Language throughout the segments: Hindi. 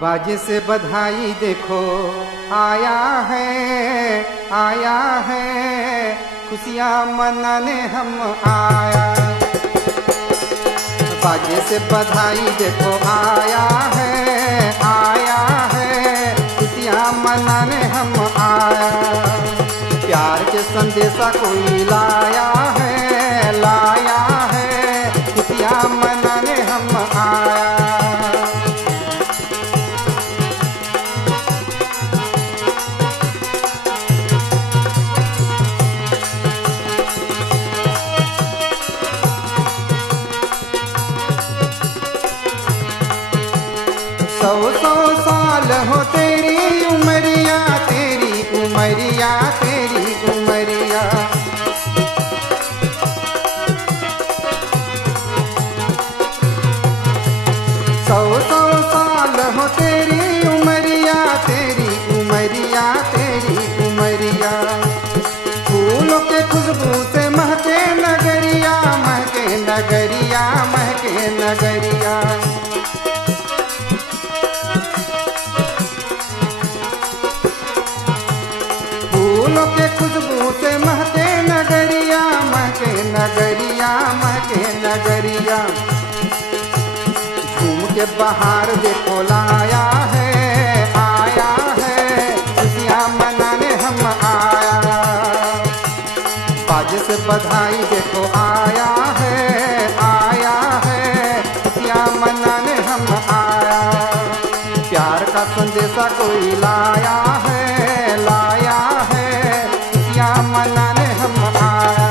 बाजे से बधाई देखो आया है खुशियाँ मनाने हम आया। बाजे से बधाई देखो आया है खुशियाँ मनाने हम आया। प्यार के संदेशा कोई लाया है खुशियाँ मनाने हम आया। सौ साल हो तेरी उमरिया तेरी उमरिया तेरी उमरिया। सौ साल हो तेरी उमरिया तेरी उमरिया तेरी उमरिया। फूलों के खुशबू से महके नगरिया महके नगरिया महके नगरिया। फूलों के खुशबू से महके नगरिया महके नगरिया महके नगरिया। झूम के बाहर देखो लाया है खुशियाँ मनाने हम आया। बाजे से बधाई देखो आया है खुशियाँ मनाने हम आया। प्यार का संदेशा कोई लाया है खुशियाँ मनाने हम आया।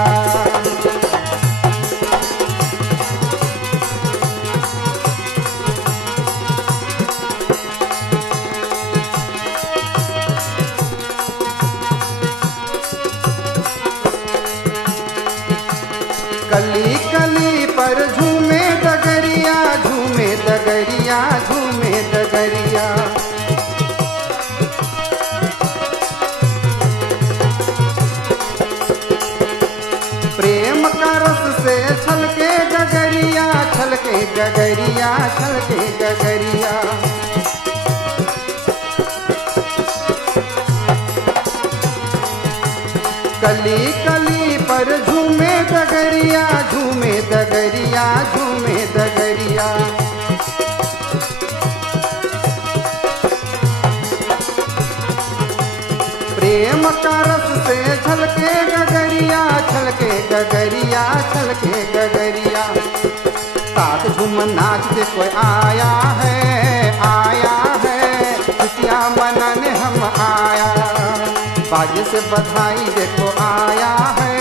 कली कली पर झूमे डगरिया झूमे डगरिया झूमे डगरिया। प्रेम का रस से छलके गगरिया छलके गगरिया छलके गगरिया। कली कली पर झूमे डगरिया झूमे डगरिया झूमे डगरिया। प्रेम का रस से छलके गगरिया छलके गगरिया छलके गगरिया। साथ झूम नाच के कोई आया है खुशियाँ मनाने हम आया। बाजे से बधाई देखो आया है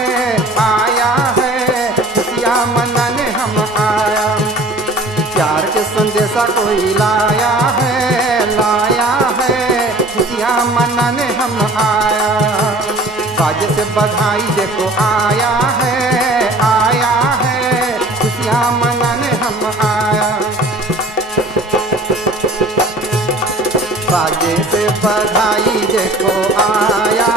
खुशियाँ मनाने हम आया। प्यार के संदेशा कोई लाया है खुशियाँ मनाने हम आया। बाजे से बधाई देखो आया है खुशियाँ मनाने हम आया। बाजे से बधाई देखो आया